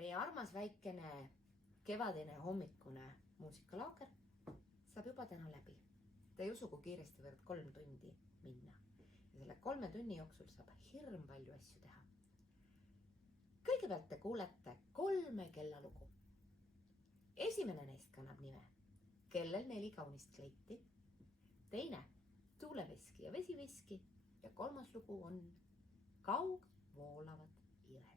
meie armas väikene kevadine hommikune muusikalaager saab juba täna läbi. Te ei usu, kui kiiresti võivad 3 tundi minna. Ja selle 3 tunni jooksul saab hirm palju asju teha. Kõigepealt te kuulete 3 kellalugu. Esimene neist kannab nime Kellel 4 kaunist kleiti. Teine Tuuleveski ja vesiveski. Ja 3. lugu on Kaug voolavad ired.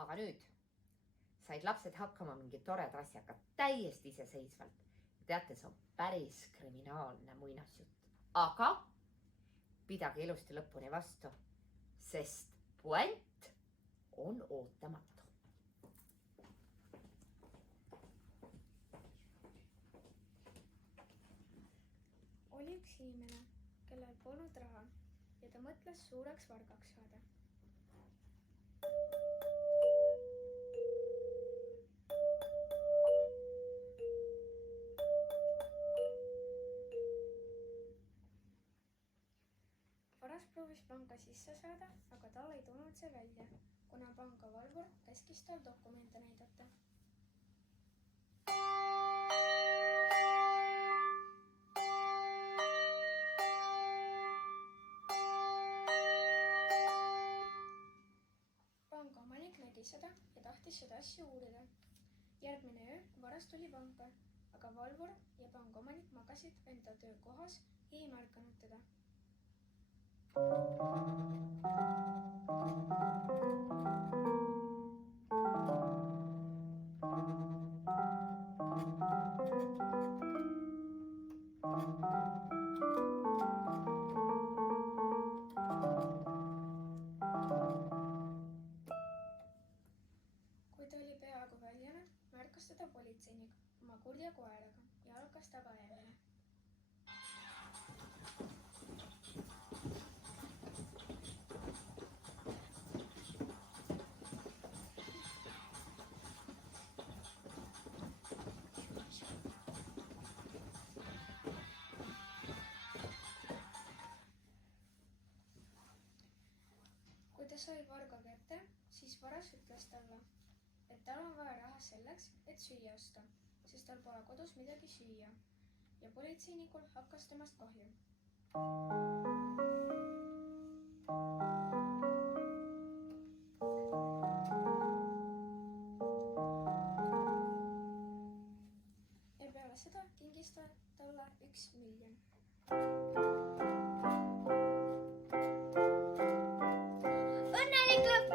Aga nüüd said lapsed hakkama mingi toreda asjaga täiesti iseseisvalt. Teate, see on päris kriminaalne muinasjutt. Aga pidage ilusti lõpuni vastu, sest puent on ootamatu. Oli üks inimene, kellel polnud raha ja ta mõtles suureks vargaks saada. Varas proovis panga sisse saada, aga tal ei tulnud see välja, kuna panga valvur käskis tal dokumente näidata. Panga omanik nägi seda ja tahtis seda asja uurida. Järgmine öö varas tuli panka, aga valvur ja panga omanik magasid enda töökohas ei märganud teda. Kui ta oli peaaegu väljane, märkas teda politseinik oma kurja koeraga ja algas tagaajamine. Kui ta sai varga kätte, siis varas ütles talle, et tal on vaja raha selleks, et süüa osta, sest tal pole kodus midagi süüa ja politseinikul hakkas temast kahju. Ja peale seda kingis ta talle 1 miljon. Õnnelik lõpp!